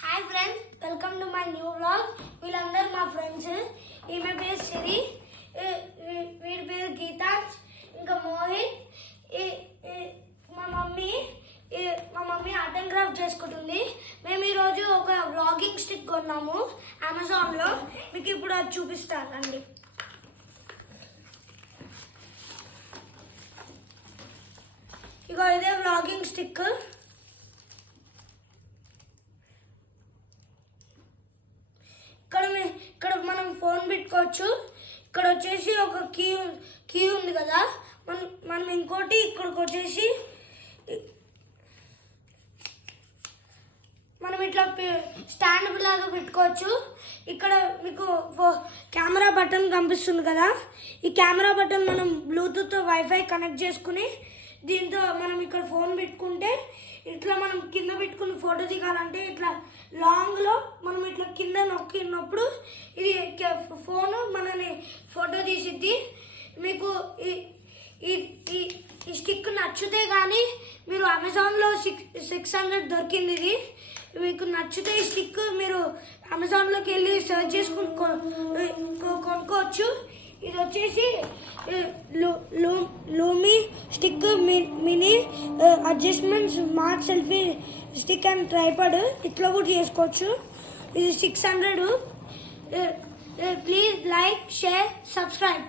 Hi friends, welcome to my new vlog. వీళ్ళందరూ మా friends. ఈమె పేరు సిరి, వీడి పేరు గీతాంజ్, ఇంకా మోహిత్. మా మమ్మీ ఆర్ట్ అండ్ క్రాఫ్ట్ చేసుకుంటుంది. మేము ఈరోజు ఒక వ్లాగింగ్ స్టిక్ కొన్నాము అమెజాన్లో. మీకు ఇప్పుడు అది చూపిస్తానండి. ఇగో ఇదే వ్లాగింగ్ స్టిక్. ఇక్కడ మనం ఫోన్ పెట్టుకోవచ్చు. ఇక్కడ వచ్చేసి ఒక కీ ఉంది కదా, మనం ఇంకోటి ఇక్కడికి వచ్చేసి మనం ఇట్లా స్టాండ్ లాగా పెట్టుకోవచ్చు. ఇక్కడ మీకు కెమెరా బటన్ కనిపిస్తుంది కదా, ఈ కెమెరా బటన్ మనం బ్లూటూత్ వైఫై కనెక్ట్ చేసుకుని దీంతో మనం ఇక్కడ ఫోన్ పెట్టుకుంటే ఇట్లా మనం కింద పెట్టుకుని ఫోటో దిగాలంటే ఇట్లా లాంగ్లో మనం ఇట్లా కింద నొక్కినప్పుడు ఇది ఫోను మనని ఫోటో తీసిద్ది. మీకు ఈ స్టిక్ నచ్చితే కానీ మీరు అమెజాన్లో 600 దొరికింది. ఇది మీకు నచ్చితే ఈ స్టిక్ మీరు అమెజాన్లోకి వెళ్ళి సెర్చ్ చేసుకుని కొనుక్కోవచ్చు. ఇది వచ్చేసి Lumi stick mini adjustment smart selfie stick and tripod. ఇట్లా కూడా చేసుకోవచ్చు. ఇది 600. Please like, share, subscribe.